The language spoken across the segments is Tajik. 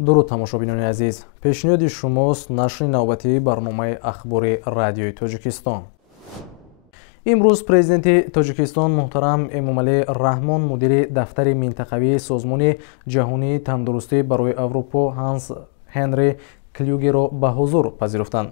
дуруд тамошобинони азиз, пешниҳоди шумост нашри навбатии барномаи ахбори радиои Тоҷикистон. имрӯз президенти Тоҷикистон муҳтарам Эмомалӣ Раҳмон мудири дафтари минтақавии созмони ҷаҳонии тандурустӣ барои Аврупо Ҳанс Ҳенри Клюгеро ба ҳузур пазируфтанд.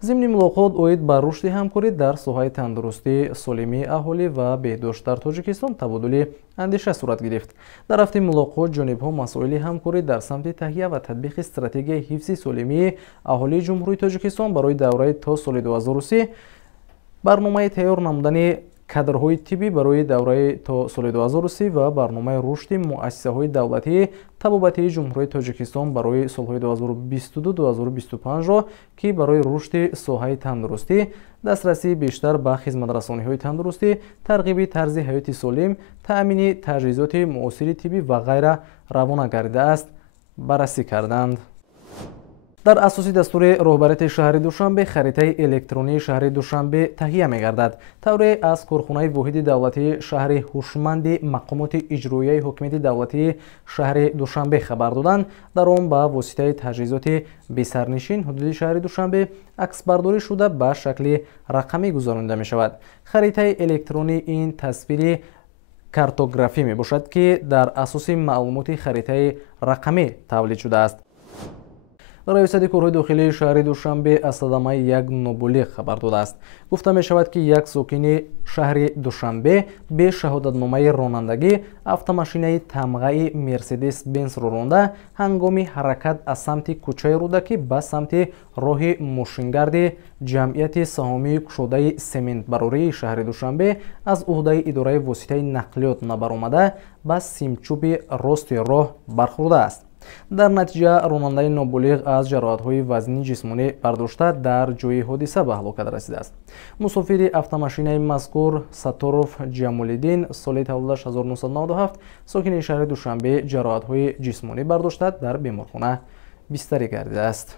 зимни мулоқот оид ба рушди ҳамкорӣ дар соҳаи тандурустӣ, солимии аҳолӣ ва беҳдошт дар Тоҷикистон табодули андеша сурат гирифт. дар ҳафтаи мулоқот ҷонибҳо масоили ҳамкорӣ дар самти таҳия ва татбиқи стратегияи ҳифзи солимии аҳолии Ҷумҳурии Тоҷикистон барои давраи то соли 2030, барномаи тайёр намудани кадрҳои тиббӣ барои давраи то соли 2030 ва барномаи рушди муассисаҳои давлатии табобатии Ҷумҳурии Тоҷикистон барои солҳои 2022-2025ро, ки барои рушди соҳаи тандурустӣ, дастрасии бештар ба хизматрасониҳои тандурустӣ, тарғиби тарзи ҳаёти солим, таъмини таҷҳизоти муосири тиббӣ ва ғайра равона гардидааст, баррасӣ карданд. дар асоси дастури роҳбарияти шаҳри Душанбе харитаи электронии шаҳри Душанбе таҳия мегардад. тавре аз корхонаи воҳиди давлатии шаҳри ҳушманди мақомоти иҷроияи ҳокимияти давлатии шаҳри Душанбе хабар доданд. дар он ба воситаи таҷҳизоти бесарнишин ҳудуди шаҳри Душанбе аксбардорӣ шуда ба шакли рақамӣ гузаронида мешавад. харитаи электронии ин тасвири картографӣ мебошад, ки дар асоси маълумоти харитаи рақамӣ тавлид шудааст. раисади корҳои дохилии шаҳри Душанбе аз садамаи як нобулиғ хабар додааст. гуфта мешавад, ки як сокини шаҳри Душанбе бе шаҳодатномаи ронандагӣ автомашинаи тамғаи Мерседес Бензро ронда ҳангоми ҳаракат аз самти кӯчаи Рӯдакӣ ба самти роҳи мошингарди ҷамъияти саҳомии кушодаи сементбарории шаҳри Душанбе аз уҳдаи идораи воситаи нақлиёт набаромада ба симчӯби рости роҳ бархӯрдааст. дар натиҷа ронандаи нобулиғ аз ҷароҳатҳои вазнини ҷисмонӣ бардошта дар ҷои ҳодиса ба ҳалокат расидааст. мусофири автомашинаи мазкур Саторов Ҷамолиддин, соли тавлидаш 1997, сокини шаҳри Душанбе, ҷароҳатҳои ҷисмонӣ бардошта дар беморхона бистарӣ гардидааст.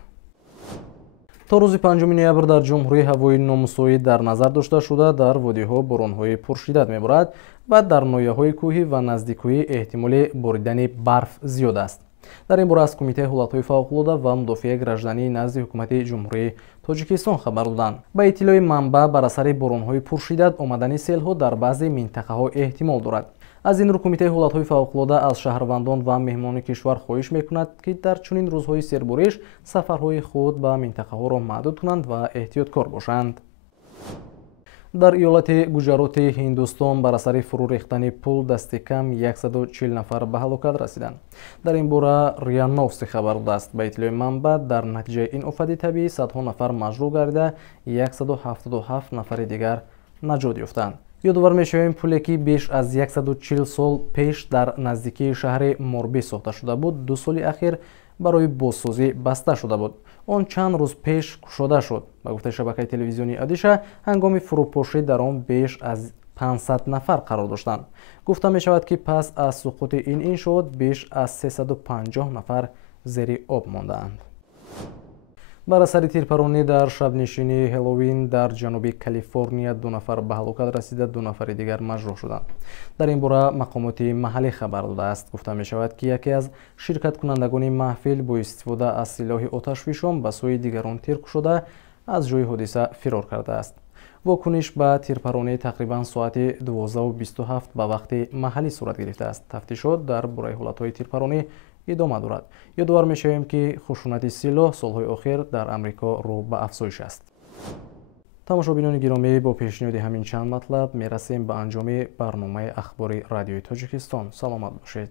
то рӯзи 5 ноябр дар ҷумҳурии ҳавои номусоид дар назар дошта шуда дар водиҳо боронҳои пуршиддат меборад ва дар нояҳои кӯҳӣ ва наздикоӣ эҳтимоли боридани барф зиёд аст. дар ин бора аз Кумитаи ҳолатҳои фавқулода ва мудофиаи гражданӣ назди ҳукумати Ҷумҳурии Тоҷикистон хабар доданд. ба иттилои манбаъ, бар асари боронҳои пуршиддат омадани селҳо дар баъзе минтақаҳо эҳтимол дорад. аз ин рӯ Кумитаи ҳолатҳои фавқулода аз шаҳрвандон ва меҳмонони кишвар хоҳиш мекунад, ки дар чунин рӯзҳои сербориш сафарҳои худ ба минтақаҳоро маҳдуд кунанд ва эҳтиёткор бошанд. дар иёлати Гуҷароти Ҳиндустон бар асари фурӯ рехтани пул дасти кам 140 нафар ба ҳалокат расиданд. дар ин бора РИА Новости хабар додааст. ба иттилои манбаъ, дар натиҷаи ин офати табиӣ садҳо нафар маҷрӯҳ гардида, 177 нафари дигар наҷот ёфтанд. ёдовар мешавем, пуле ки беш аз 140 сол пеш дар наздикии шаҳри Морбӣ сохта шуда буд, 2 соли ахир барои бозсозӣ баста шуда буд. он чанд рӯз пеш кушода шуд. ба гуфтаи шабакаи телевизионии Адиша, ҳангоми фурӯпошӣ дар он беш аз 500 нафар қарор доштанд. гуфта мешавад, ки пас аз суқути ин иншоот беш аз 350 нафар зери об мондаанд. бар асари тирпаронӣ дар шабнишинии Ҳеллоуин дар ҷануби Калифорния 2 нафар ба ҳалокат расида, 2 нафари дигар маҷрӯҳ шуданд. дар ин бора мақомоти маҳаллӣ хабар додааст. гуфта мешавад, ки яке аз ширкаткунандагони маҳфил бо истифода аз силоҳи оташфишон ба сӯи дигарон тир кушода аз ҷои ҳодиса фирор кардааст. вокуниш ба тирпаронӣ тақрибан соати 12:27 ба вақти маҳаллӣ сурат гирифтааст. тафтишот дар бораи ҳолатҳои тирпаронӣ идома дорад. ёдовар мешавем, ки хушунати силоҳ солҳои охир дар Амрико рӯ ба афзоиш аст. тамошобинони гиромӣ, бо пешниҳоди ҳамин чанд матлаб мерасем ба анҷоми барномаи ахбори радиои Тоҷикистон. саломат бошед.